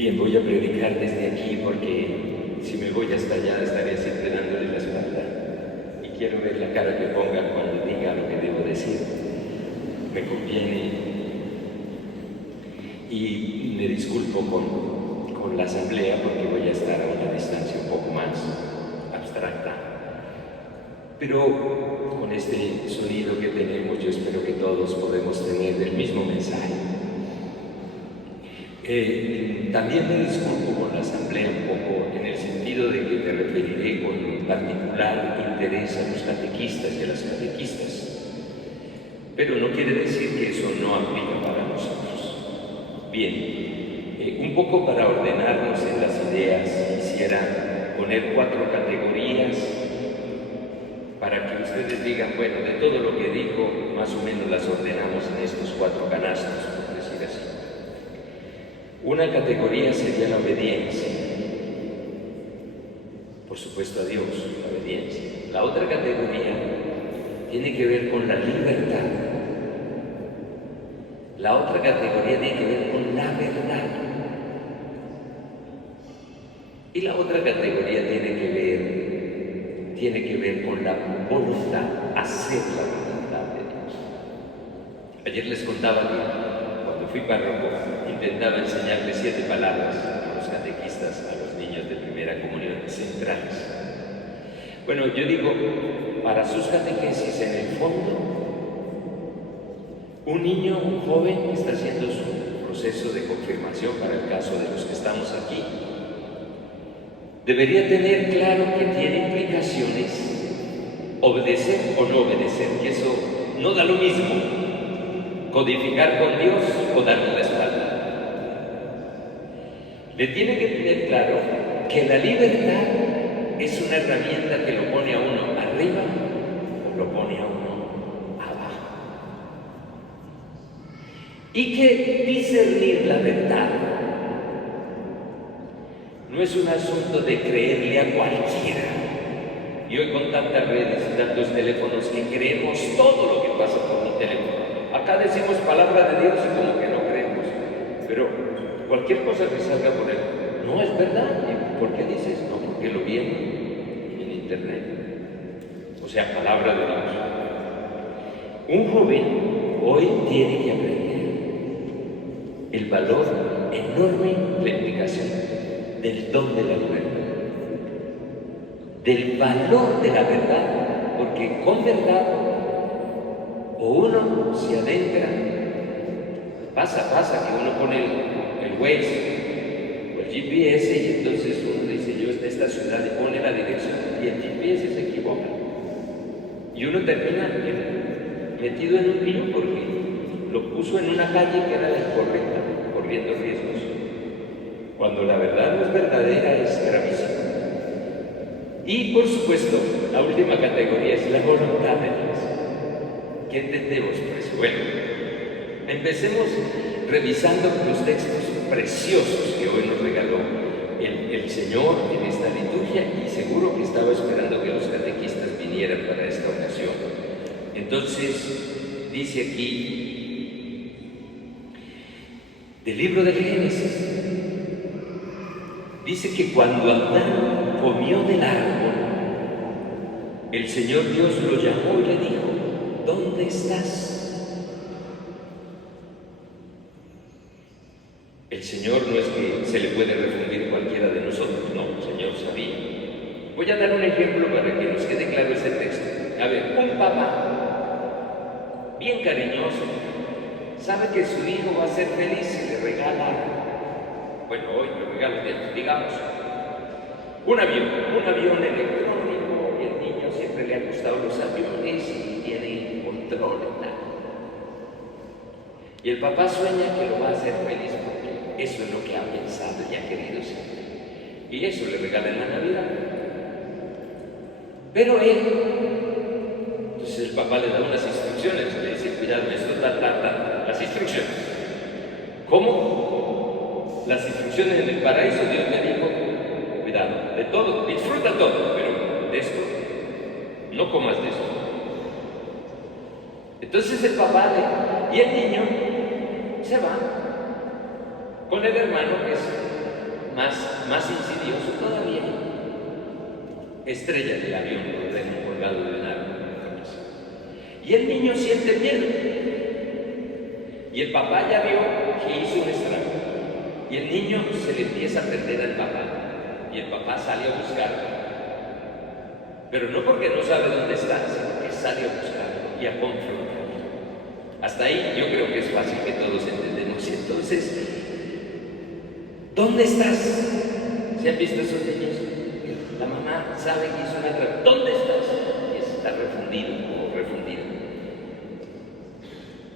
Bien, voy a predicar desde aquí porque si me voy hasta allá estaré siempre dándole la espalda. Y quiero ver la cara que ponga cuando diga lo que debo decir. Me conviene. Y me disculpo con la asamblea porque voy a estar a una distancia un poco más abstracta. Pero con este sonido que tenemos, yo espero que todos podemos tener el mismo mensaje. También me disculpo con la asamblea un poco en el sentido de que me referiré con particular interés a los catequistas y a las catequistas. Pero no quiere decir que eso no aplica para nosotros. Bien, un poco para ordenarnos en las ideas, quisiera poner 4 categorías para que ustedes digan, bueno, de todo lo que dijo, más o menos las ordenamos en estos 4 canastos, por decir así. Una categoría sería la obediencia, por supuesto a Dios, la obediencia. La otra categoría tiene que ver con la libertad. La otra categoría tiene que ver con la verdad. Y la otra categoría tiene que ver con la voluntad, hacer la voluntad de Dios. Ayer les contaba que cuando fui párroco intentaba enseñarles 7 palabras a los catequistas, a los niños de primera comunión centrales. Bueno, yo digo, para sus catequesis en el fondo, un niño, un joven, está haciendo su proceso de confirmación para el caso de los que estamos aquí. Debería tener claro que tiene implicaciones obedecer o no obedecer, que eso no da lo mismo codificar con Dios o darle la espalda. Le tiene que tener claro que la libertad es una herramienta que lo pone a uno arriba o lo pone a uno abajo. Y que discernir la verdad no es un asunto de creerle a cualquiera. Y hoy con tantas redes y tantos teléfonos que creemos todo lo que pasa por un teléfono. Acá decimos palabra de Dios y como que no creemos. Pero cualquier cosa que salga por él, no es verdad. ¿Y por qué dices? No, porque lo vi en internet. O sea, palabra de Dios. Un joven hoy tiene que aprender el valor enorme, la implicación del don de la libertad, del valor de la verdad, porque con verdad o uno se adentra, pasa que uno pone el Waze o el GPS y entonces uno dice yo en esta ciudad y pone la dirección y el GPS se equivoca y uno termina metido en un lío porque lo puso en una calle que era la incorrecta, corriendo riesgos. Cuando la verdad no es verdadera, es gravísimo. Y por supuesto, la última categoría es la voluntad de Dios. ¿Qué entendemos por eso? Bueno, empecemos revisando los textos preciosos que hoy nos regaló el Señor en esta liturgia y seguro que estaba esperando que los catequistas vinieran para esta ocasión. Entonces, dice aquí, del libro del Génesis, dice que cuando Adán comió del árbol, el Señor Dios lo llamó y le dijo, ¿dónde estás? El Señor no es que se le puede refundir cualquiera de nosotros, no, el Señor sabía. Voy a dar un ejemplo para que nos quede claro este texto. A ver, un papá, bien cariñoso, sabe que su hijo va a ser feliz si le regala, bueno, hoy le regalo, digamos, un avión electrónico, y el niño siempre le ha gustado los aviones y tiene control en nada. Y el papá sueña que lo va a hacer feliz porque eso es lo que ha pensado y ha querido ser. Y eso le regala en la Navidad. Pero entonces el papá le da unas instrucciones, le dice, cuidado, esto, las instrucciones. ¿Cómo? Las instrucciones en el paraíso, Dios le dijo, cuidado, de todo, disfruta todo, pero de esto, no comas de esto. Entonces el papá y el niño se van con el hermano que es más insidioso todavía, estrella del avión, lo dejan colgado de un árbol. Y el niño siente miedo. Y el papá ya vio que hizo un estrago. Y el niño se le empieza a perder al papá. Y el papá sale a buscarlo. Pero no porque no sabe dónde está, sino que sale a buscarlo y a confrontarlo. Hasta ahí yo creo que es fácil que todos entendemos. Y entonces, ¿dónde estás? ¿Se han visto esos niños? La mamá sabe que hizo una trampa. ¿Dónde estás? Y está refundido o refundida.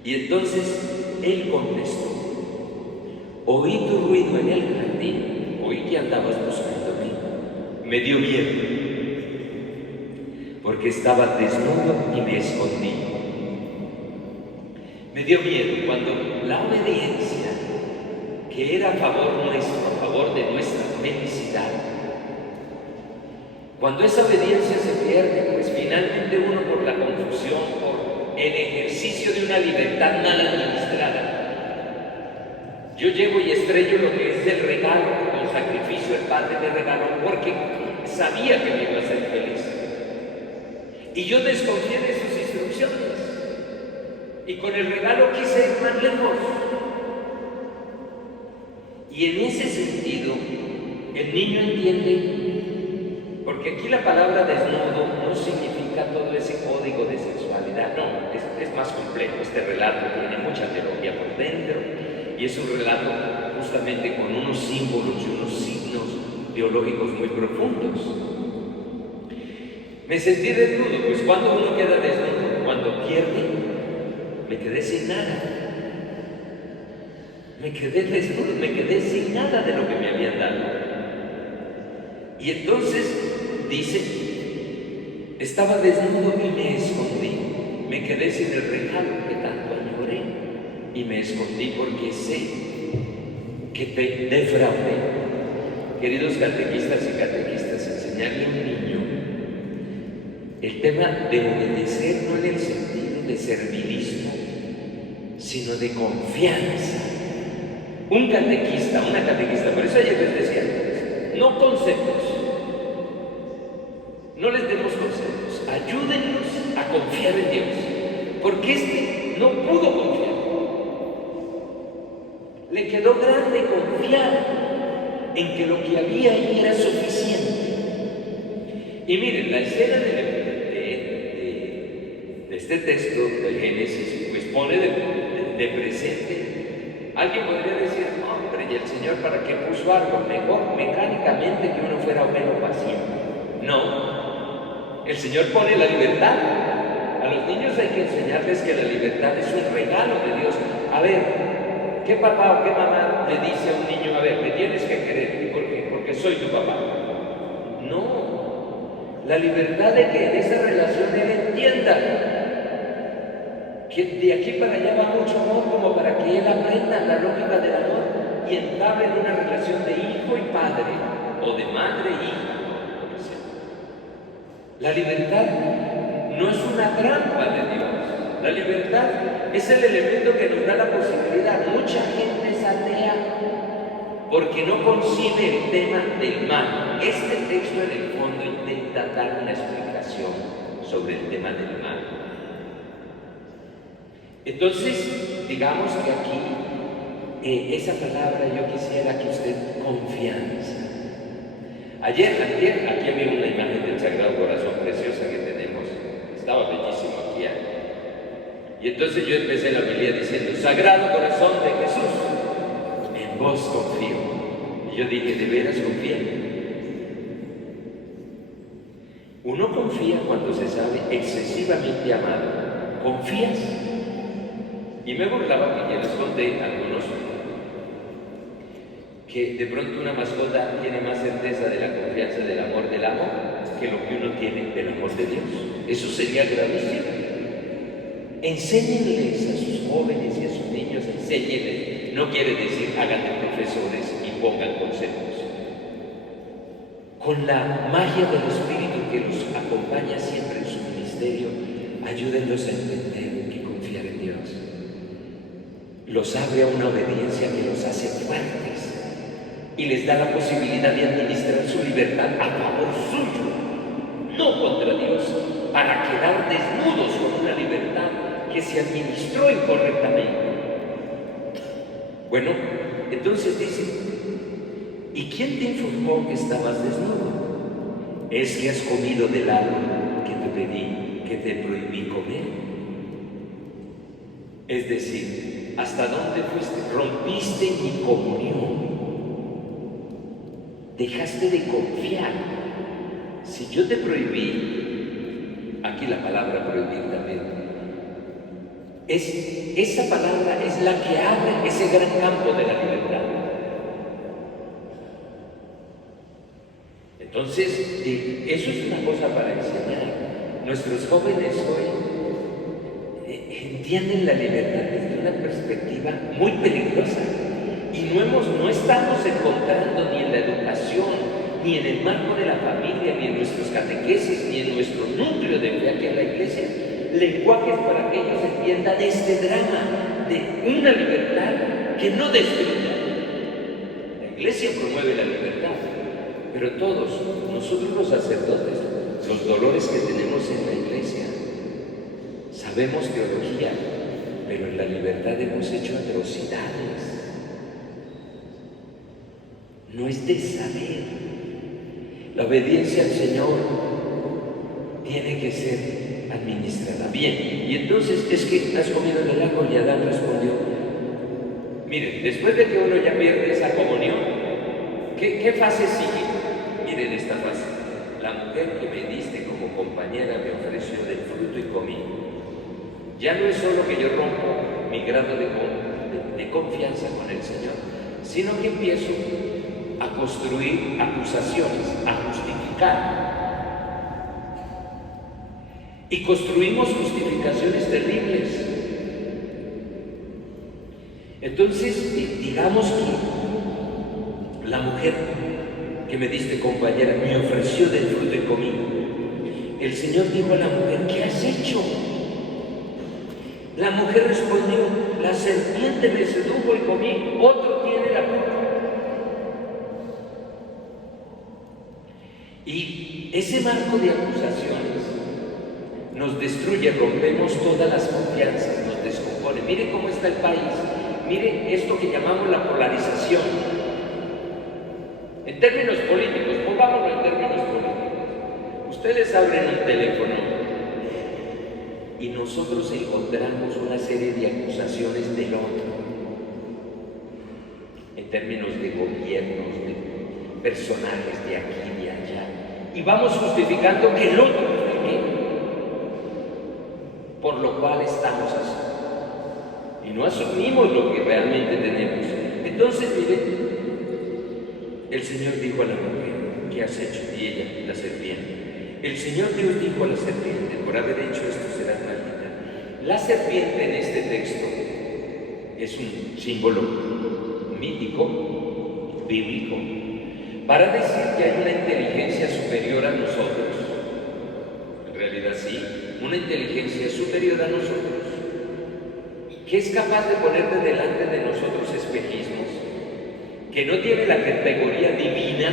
Y entonces él contestó: oí tu ruido en el jardín, oí que andabas buscándome. Me dio miedo, porque estaba desnudo y me escondí. Me dio miedo cuando la obediencia, que era a favor nuestro, a favor de nuestra felicidad, cuando esa obediencia se pierde, pues finalmente uno, por la confusión, por el ejercicio de una libertad mal administrada, yo llego y estrello lo que es el regalo, con sacrificio el Padre me regaló, porque sabía que me iba a hacer feliz. Y yo desconfié de sus instrucciones. Y con el regalo quise ir más lejos. Y en ese sentido, el niño entiende, porque aquí la palabra desnudo no significa todo ese código de sexualidad, no, es más complejo. Este relato tiene mucha teología por dentro y es un relato justamente con unos símbolos y unos signos teológicos muy profundos. Me sentí desnudo, pues cuando uno queda desnudo, cuando pierde, me quedé sin nada. Me quedé desnudo, me quedé sin nada de lo que me habían dado. Y entonces dice, estaba desnudo y me escondí. Me quedé sin el regalo que tanto añoré y me escondí porque sé que te defraudé. Queridos catequistas y catequistas, enseñarle a un niño el tema de obedecer no en el sentido de servilismo, sino de confianza. Un catequista, una catequista, por eso ayer les decía, no conceptos, no les demos conceptos, ayúdennos a confiar en Dios, porque este no pudo confiar. Le quedó grande confiar en que lo que había ahí era suficiente. Y miren, la escena de este texto del Génesis, pues pone de presente. Alguien podría decir, hombre, ¿y el Señor para qué puso algo? Mejor mecánicamente que uno fuera paciente. No, el Señor pone la libertad. A los niños hay que enseñarles que la libertad es un regalo de Dios. A ver, ¿qué papá o qué mamá le dice a un niño, a ver, me tienes que querer? ¿Por qué? Porque soy tu papá. No, la libertad de que en esa relación él entienda que de aquí para allá va mucho amor, como para que él aprenda la lógica del amor y entable en una relación de hijo y padre, o de madre e hijo, lo que sea. La libertad no es una trampa de Dios. La libertad es el elemento que nos da la posibilidad. Mucha gente es atea porque no concibe el tema del mal. Este texto en el fondo intenta dar una explicación sobre el tema del mal. Entonces, digamos que aquí, esa palabra yo quisiera que usted confianza. Ayer, aquí había una imagen del Sagrado Corazón preciosa que tenemos. Estaba bellísimo aquí. Y entonces yo empecé la homilía diciendo, Sagrado Corazón de Jesús, en vos confío. Y yo dije, ¿de veras confía? Uno confía cuando se sabe excesivamente amado. ¿Confías? Y me burlaba, que ya les conté a algunos, que de pronto una mascota tiene más certeza de la confianza del amor del amo que lo que uno tiene del amor de Dios. Eso sería gravísimo. Enséñenles a sus jóvenes y a sus niños, enséñenles. No quiere decir hagan de profesores y pongan conceptos. Con la magia del Espíritu que los acompaña siempre en su ministerio, ayúdenlos a entender que confiar en Dios los abre a una obediencia que los hace fuertes, y les da la posibilidad de administrar su libertad a favor suyo, no contra Dios, para quedar desnudos con una libertad que se administró incorrectamente. Bueno, entonces dice, ¿y quién te informó que estabas desnudo? ¿Es que has comido del árbol que te pedí, que te prohibí comer? Es decir, ¿hasta dónde fuiste? Rompiste mi comunión. Dejaste de confiar. Si yo te prohibí, aquí la palabra prohibir también, esa palabra es la que abre ese gran campo de la libertad. Entonces, eso es una cosa para enseñar. Nuestros jóvenes hoy entienden la libertad desde una perspectiva muy peligrosa y no estamos encontrando ni en la educación, ni en el marco de la familia, ni en nuestros catequesis, ni en nuestro núcleo de fe aquí en la iglesia, lenguajes para que ellos entiendan este drama de una libertad que no destruya. La iglesia promueve la libertad, pero todos, nosotros los sacerdotes, los dolores que tenemos en la iglesia, sabemos teología, pero en la libertad hemos hecho atrocidades. No es de saber. La obediencia al Señor tiene que ser administrada bien. Y entonces es que has comido del árbol, y Adán respondió. Miren, después de que uno ya pierde esa comunión, ¿qué fase sigue? Miren esta fase. La mujer que me diste como compañera me ofreció del fruto y comí. Ya no es solo que yo rompo mi grado de confianza con el Señor, sino que empiezo a construir acusaciones, a justificar. Y construimos justificaciones terribles. Entonces, digamos que la mujer que me diste compañera me ofreció del fruto y comí. El Señor dijo a la mujer, ¿qué has hecho? La mujer respondió, la serpiente me sedujo y comí, otro tiene la culpa. Y ese marco de acusaciones nos destruye, rompemos todas las confianzas, nos descompone. Mire cómo está el país, mire esto que llamamos la polarización. En términos políticos, pongámoslo en términos políticos. Ustedes abren un teléfono y nosotros encontramos una serie de acusaciones del otro, en términos de gobiernos, de personajes de aquí y de allá, y vamos justificando que el otro es el que, por lo cual estamos así, y no asumimos lo que realmente tenemos. Entonces, miren, el Señor dijo a la mujer, ¿qué has hecho? Y ella, la serpiente. El Señor Dios dijo a la serpiente, por haber hecho esto serás maldita. La serpiente en este texto es un símbolo mítico, bíblico, para decir que hay una inteligencia superior a nosotros. En realidad sí, una inteligencia superior a nosotros, que es capaz de poner de delante de nosotros espejismos, que no tiene la categoría divina,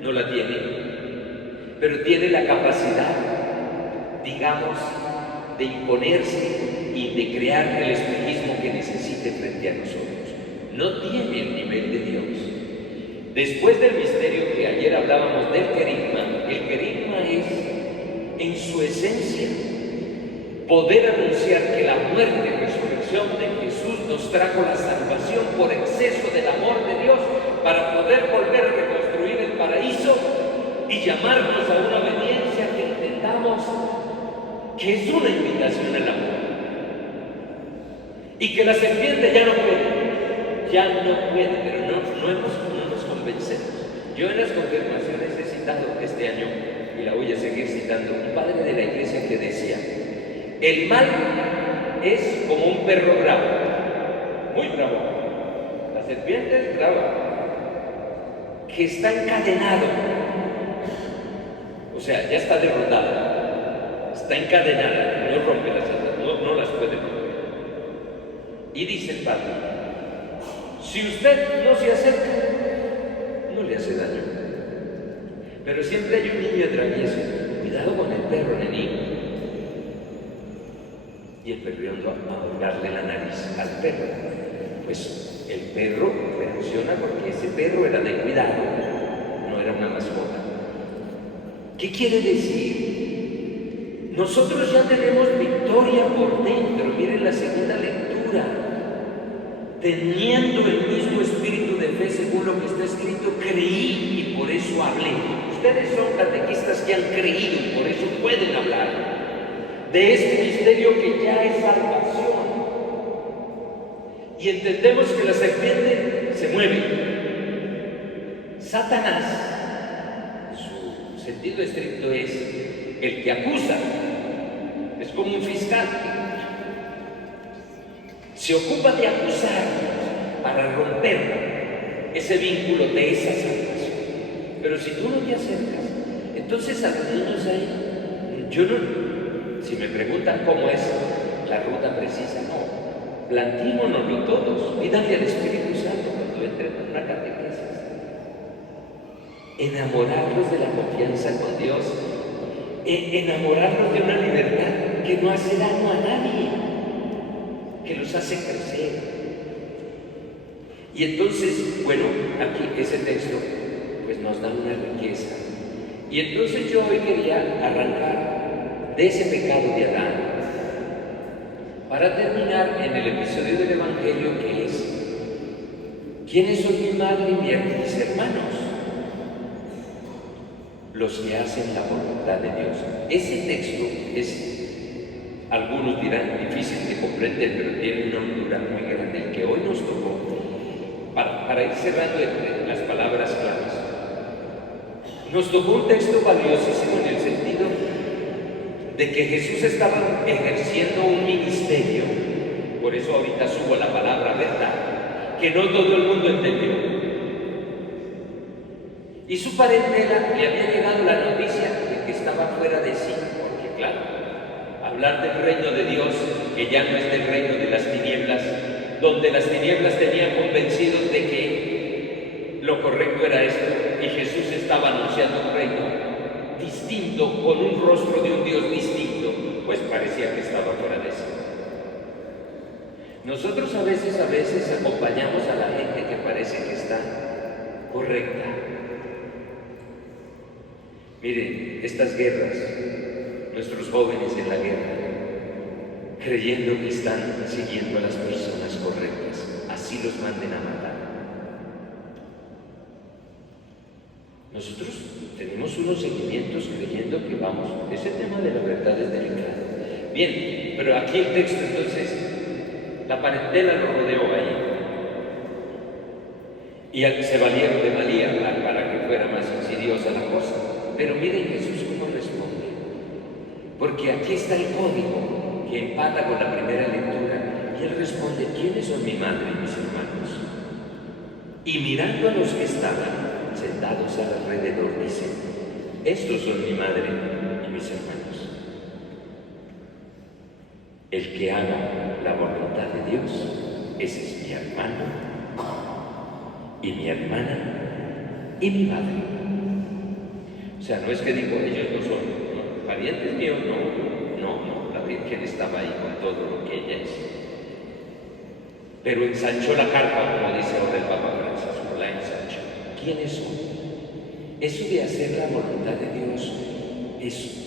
no la tiene, pero tiene la capacidad, digamos, de imponerse y de crear el espejismo que necesite frente a nosotros. No tiene el nivel de Dios. Después del misterio que ayer hablábamos del querigma, el querigma es, en su esencia, poder anunciar que la muerte y resurrección de Jesús nos trajo la salvación por exceso del amor de Dios para poder volver a reconstruir el paraíso y llamarnos a una obediencia que entendamos que es una invitación al amor. Y que la serpiente ya no puede, pero no nos convencemos. Yo en las confirmaciones he citado este año, y la voy a seguir citando, un padre de la iglesia que decía, el mal es como un perro bravo, muy bravo. La serpiente es brava, que está encadenado. O sea, ya está derrotada, está encadenada, no rompe las alas, no las puede romper. Y dice el padre, Si usted no se acerca, no le hace daño. Pero siempre hay un niño travieso. Cuidado con el perro, nenito. Y el perriondo a ahogarle la nariz al perro. Pues el perro reacciona porque ese perro era de cuidado, no era una mascota. ¿Qué quiere decir? Nosotros ya tenemos victoria por dentro. Miren la segunda lectura. Teniendo el mismo espíritu de fe, según lo que está escrito, creí y por eso hablé. Ustedes son catequistas que han creído y por eso pueden hablar de este misterio que ya es salvación. Y entendemos que la serpiente se mueve. Satanás, su sentido estricto es el que acusa, es como un fiscal. Se ocupa de acusar para romper ese vínculo de esa salvación. Pero si tú no te acercas, entonces a los niños ahí, yo no, si me preguntan cómo es la ruta precisa, no. Plantémonoslo todos, pídanle al Espíritu Santo cuando entren en una catequesis. Enamorarlos de la confianza con Dios, enamorarlos de una libertad que no hace daño a nadie, que los hace crecer. Y entonces, bueno, aquí ese texto pues nos da una riqueza. Y entonces yo hoy quería arrancar de ese pecado de Adán, para terminar en el episodio del Evangelio que es: ¿quiénes son mi madre y mis hermanos? Los que hacen la voluntad de Dios. Ese texto es, algunos dirán, difícil de comprender, pero tiene una hondura muy grande, el que hoy nos tocó, para ir cerrando entre las palabras claves. Nos tocó un texto valiosísimo en el sentido de que Jesús estaba ejerciendo un ministerio, por eso ahorita subo la palabra verdad, que no todo el mundo entendió. Y su parentela le había llegado la noticia de que estaba fuera de sí, porque claro, hablar del reino de Dios, que ya no es del reino de las tinieblas, donde las tinieblas tenían convencidos de que lo correcto era esto, y Jesús estaba anunciando un reino distinto, con un rostro de un Dios distinto, pues parecía que estaba fuera de sí. Nosotros a veces acompañamos a la gente que parece que está correcta. Miren, estas guerras, nuestros jóvenes en la guerra, creyendo que están siguiendo a las personas correctas, así los manden a matar. Nosotros tenemos unos seguimientos creyendo que vamos, ese tema de la verdad es delicado. Bien, pero aquí el texto entonces, la parentela lo rodeó ahí. Y se valieron de María para que fuera más insidiosa la cosa. Pero miren Jesús cómo responde. Porque aquí está el código que empata con la primera lectura. Y él responde: ¿quiénes son mi madre y mis hermanos? Y mirando a los que estaban sentados alrededor, dice: estos son mi madre y mis hermanos. El que haga la voluntad de Dios, ese es mi hermano y mi hermana y mi madre. O sea, no es que digo, ellos no son parientes míos, no, la Virgen estaba ahí con todo lo que ella es. Pero ensanchó la carpa, como dice ahora el Papa Francisco, la ensanchó. ¿Quiénes son? Eso de hacer la voluntad de Dios es...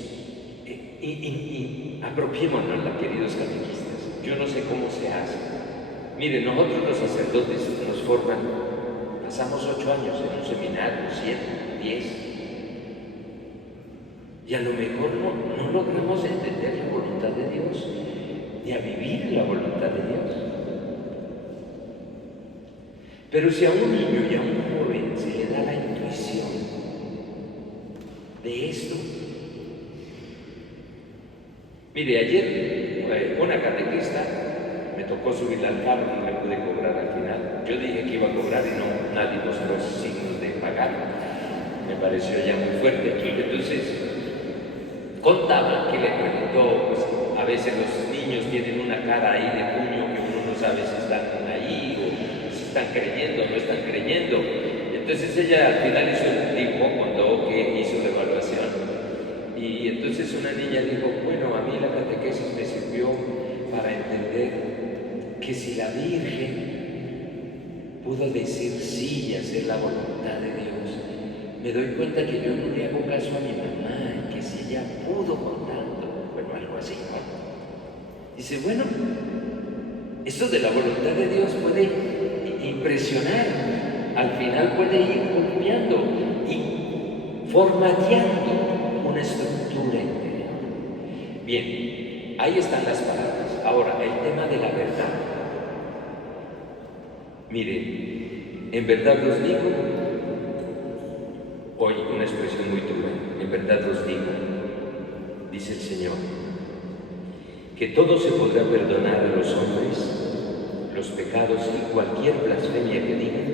apropiémonos, queridos catequistas. Yo no sé cómo se hace. Miren, nosotros los sacerdotes nos forman, pasamos 8 años en un seminario, 7, 10, y a lo mejor no logramos entender la voluntad de Dios, ni a vivir la voluntad de Dios. Pero si a un niño y a un joven se le da la intuición de esto, mire, ayer una catequista me tocó subir al carro, no me pude cobrar al final. Yo dije que iba a cobrar y no, nadie mostró signos de pagar. Me pareció ya muy fuerte. Entonces, contaba que le preguntó, pues a veces los niños tienen una cara ahí de puño que uno no sabe si están ahí o están creyendo, no están creyendo. Entonces ella al final hizo el tipo, contó que hizo la evaluación. Y entonces una niña dijo, bueno, a mí la catequesis me sirvió para entender que si la Virgen pudo decir sí y hacer la voluntad de Dios, me doy cuenta que yo no le hago caso a mi mamá, y que si ella pudo con tanto, bueno, algo así, ¿no? Dice, bueno, esto de la voluntad de Dios puede impresionar, al final puede ir cambiando y formateando una estructura interior. Bien, ahí están las palabras. Ahora, el tema de la verdad. Miren, en verdad os digo, hoy una expresión muy dura, en verdad os digo, dice el Señor, que todo se podrá perdonar a los hombres, los pecados y cualquier blasfemia que digan,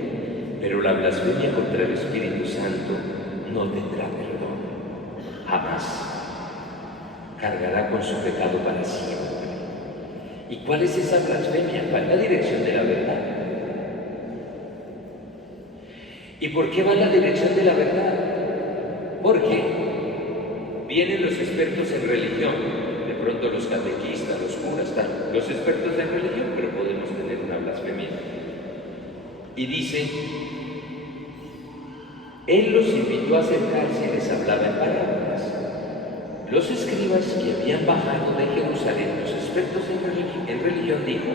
pero la blasfemia contra el Espíritu Santo no tendrá perdón, jamás. Cargará con su pecado para siempre. ¿Y cuál es esa blasfemia? Va en la dirección de la verdad. ¿Y por qué va en la dirección de la verdad? Porque vienen los expertos en religión, de pronto los catequistas, los curas, los expertos en religión, pero podemos tener una blasfemia. Y dice, Él los invitó a acercarse y les hablaba en parábolas. Los escribas que habían bajado de Jerusalén, los expertos en religión, dijo,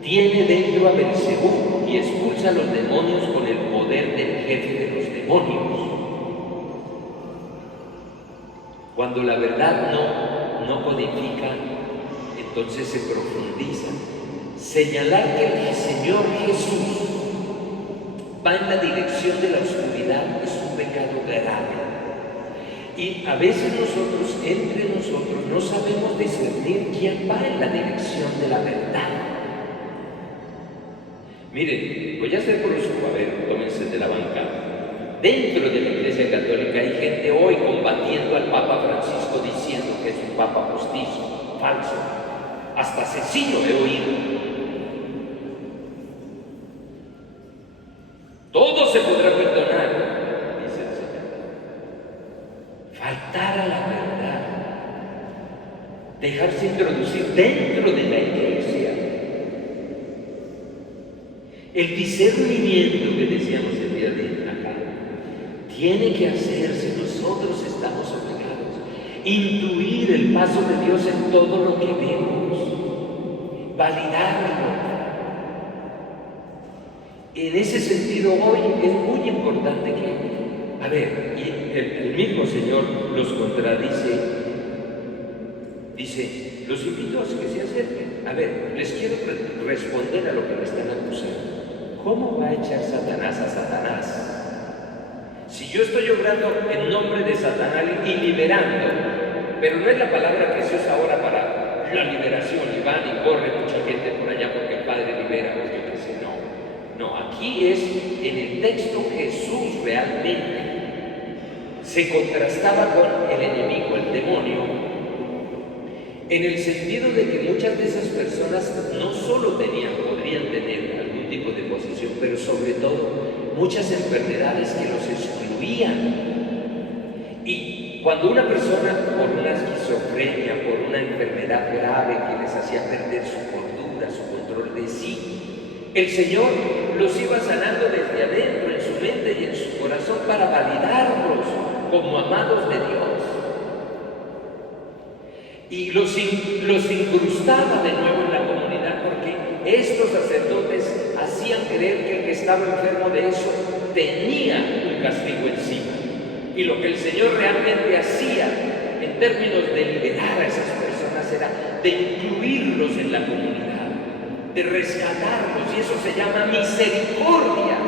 tiene dentro a Belcebú y expulsa a los demonios con el poder del jefe de los demonios. Cuando la verdad no codifica, entonces se profundiza. Señalar que el Señor Jesús va en la dirección de la oscuridad es un pecado grave. Y a veces nosotros, entre nosotros, no sabemos discernir quién va en la dirección de la verdad. Miren, voy a ser brusco, a ver, tómense de la bancada. Dentro de la Iglesia Católica hay gente hoy combatiendo al Papa Francisco diciendo que es un Papa postizo, falso, hasta asesino he oído. Todo se podrá perdonar, dice el Señor. Faltar a la verdad, dejarse introducir dentro de la Iglesia. El discernimiento que decíamos el día de acá tiene que hacerse, nosotros estamos obligados, intuir el paso de Dios en todo lo que vemos, validarlo. En ese sentido, hoy es muy importante que, a ver, y el mismo Señor los contradice, dice, los invito a que se acerquen. A ver, les quiero responder a lo que me están acusando. ¿Cómo va a echar Satanás a Satanás? Si yo estoy obrando en nombre de Satanás y liberando, pero no es la palabra que se usa ahora para la liberación, y van y corre mucha gente por allá porque el Padre libera, o yo qué sé, no. No, aquí es, en el texto Jesús realmente se contrastaba con el enemigo, el demonio, en el sentido de que muchas de esas personas no solo podrían tener algún tipo de posesión, pero sobre todo muchas enfermedades que los excluían. Y cuando una persona por una esquizofrenia, por una enfermedad grave que les hacía perder su cordura, su control de sí, el Señor los iba sanando desde adentro, en su mente y en su corazón, para validarlos como amados de Dios. Y los incrustaba de nuevo en la comunidad, porque estos sacerdotes hacían creer que el que estaba enfermo de eso tenía un castigo encima. Y lo que el Señor realmente hacía en términos de liberar a esas personas era de incluirlos en la comunidad, de rescatarlos, y eso se llama misericordia.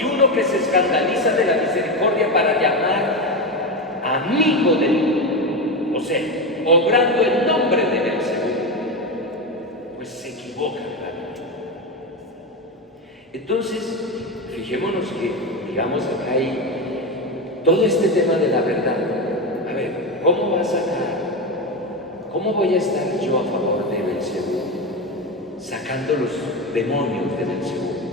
Y uno que se escandaliza de la misericordia para llamar amigo de Dios, o sea, obrando en nombre de Belcebú, pues se equivoca claramente. Entonces, fijémonos que, digamos, acá hay todo este tema de la verdad. A ver, ¿cómo va a sacar? ¿Cómo voy a estar yo a favor de Belcebú? Sacando los demonios de Belcebú.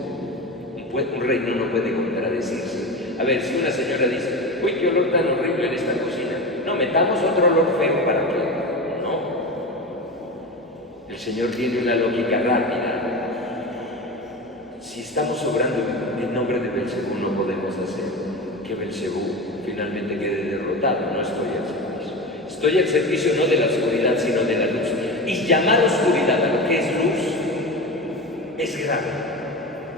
un reino no puede contradecirse. A ver, si una señora dice, uy, qué olor tan horrible en esta cocina, no, metamos otro olor feo para que... No. El Señor tiene una lógica rápida. Si estamos obrando en nombre de Belcebú, no podemos hacer que Belcebú finalmente quede derrotado. No estoy al servicio. Estoy al servicio no de la oscuridad, sino de la luz. Y llamar oscuridad a lo que es luz es grave.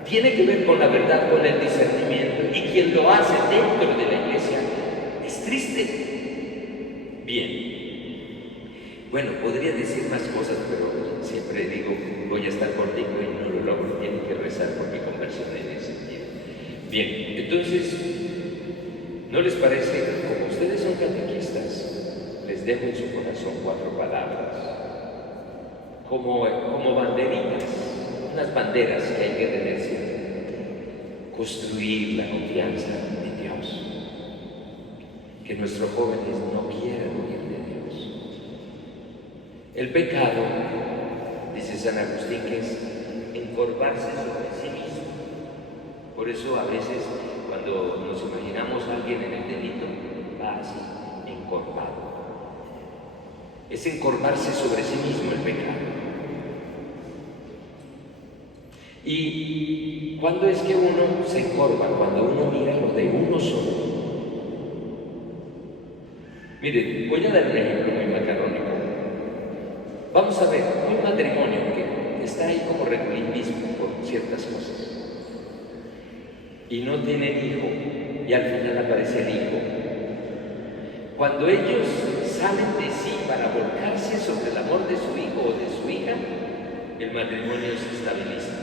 Tiene que ver con la verdad, con el discernimiento. Y quien lo hace dentro de la iglesia es triste. Bien. Bueno, podría decir más cosas, pero siempre digo, voy a estar cortico y no lo logro. Tienen que rezar por mi conversión en ese sentido. Bien, entonces, ¿no les parece, como ustedes son catequistas, les dejo en su corazón 4 palabras, como banderitas, unas banderas que hay que tener siempre? Construir la confianza en Dios. Que nuestros jóvenes no quieran huir de Dios. El pecado, dice San Agustín, que es encorvarse sobre sí mismo. Por eso a veces cuando nos imaginamos a alguien en el delito, va así, encorvado. Es encorvarse sobre sí mismo el pecado. ¿Y cuándo es que uno se encorva? Cuando uno mira lo de uno solo. Miren, voy a dar un ejemplo muy macarrónico. Vamos a ver, un matrimonio que está ahí como reclinismo por ciertas cosas y no tienen hijo, y al final aparece el hijo. Cuando ellos salen de sí para volcarse sobre el amor de su hijo o de su hija, el matrimonio se estabiliza.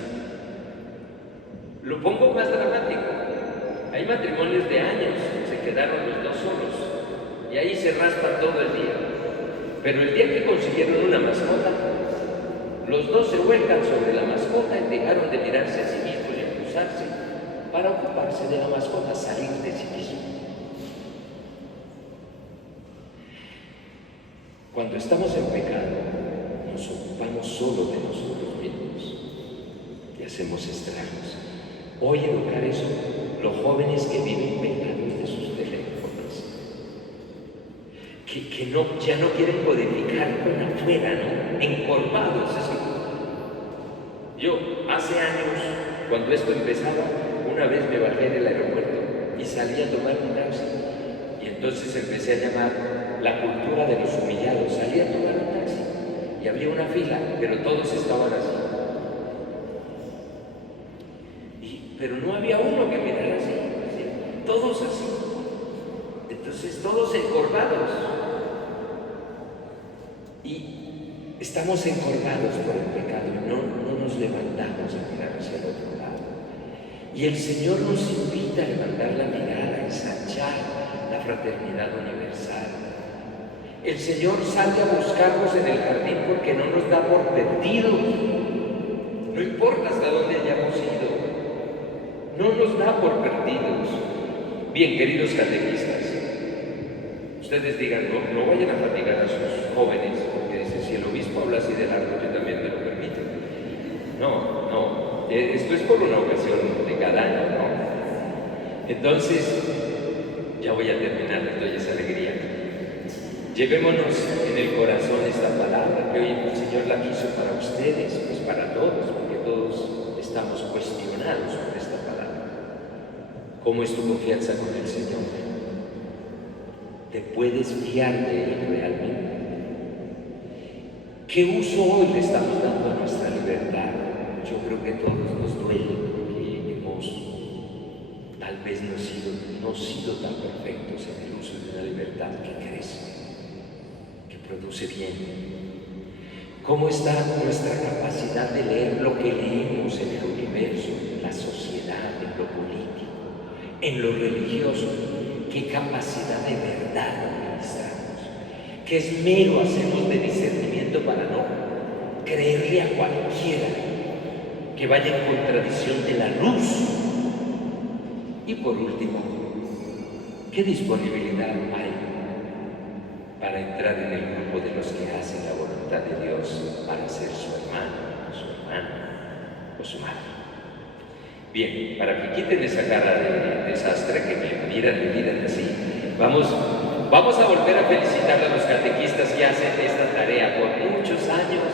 Lo pongo más dramático. Hay matrimonios de años, se quedaron los dos solos y ahí se raspan todo el día. Pero el día que consiguieron una mascota, los dos se vuelcan sobre la mascota y dejaron de mirarse a sí mismos y acusarse para ocuparse de la mascota, salir de sí mismos. Cuando estamos en pecado, nos ocupamos solo de nosotros mismos y hacemos estragos. Hoy educar eso, los jóvenes que viven pegados de sus teléfonos, que ya no quieren codificar con afuera, ¿no? Encorvados. Yo hace años, cuando esto empezaba, una vez me bajé del aeropuerto y salí a tomar un taxi. Y entonces empecé a llamar la cultura de los humillados. Salí a tomar un taxi y había una fila, pero todos estaban así. Pero no había uno que mirara así, todos así. Entonces todos encorvados. Y estamos encorvados por el pecado y no nos levantamos a mirar hacia el otro lado. Y el Señor nos invita a levantar la mirada, a ensanchar la fraternidad universal. El Señor sale a buscarnos en el jardín porque no nos da por perdidos. No importa hasta dónde hayamos ido. No nos da por perdidos. Bien, queridos catequistas, ustedes digan, no vayan a fatigar a sus jóvenes, porque dice, si el obispo habla así de largo, yo también me lo permito. No, esto es por una ocasión de cada año, ¿no? Entonces, ya voy a terminar, les doy esa alegría. Llevémonos en el corazón esta palabra, que hoy el Señor la quiso para ustedes, pues para todos, porque todos estamos cuestionados por esta palabra. ¿Cómo es tu confianza con el Señor? ¿Te puedes fiar de Él realmente? ¿Qué uso hoy le estamos dando a nuestra libertad? Yo creo que a todos nos duele porque hemos tal vez no sido tan perfectos en el uso de una libertad que crece, que produce bien. ¿Cómo está nuestra capacidad de leer lo que leemos en el universo, en la sociedad, en lo político, en lo religioso? ¿Qué capacidad de verdad administramos? ¿Qué esmero hacemos de discernimiento para no creerle a cualquiera que vaya en contradicción de la luz? Y por último, ¿qué disponibilidad hay para entrar en el grupo de los que hacen la voluntad de Dios para ser su hermano, su hermana o su madre? Bien, para que quiten esa cara de desastre que me miran así, vamos a volver a felicitar a los catequistas que hacen esta tarea por muchos años.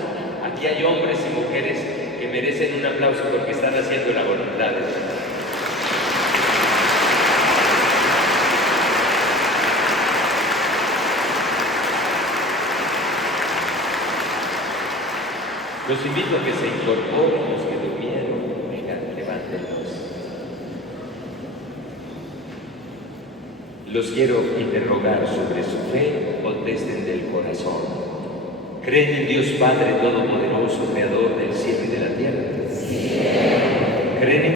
Aquí hay hombres y mujeres que merecen un aplauso porque están haciendo la voluntad de Dios. Los invito a que se incorporen los que durmieron. Vengan, levántenlos. Los quiero interrogar sobre su fe, contesten del corazón. ¿Creen en Dios Padre Todopoderoso, Creador del cielo y de la tierra? Sí. ¿Creen en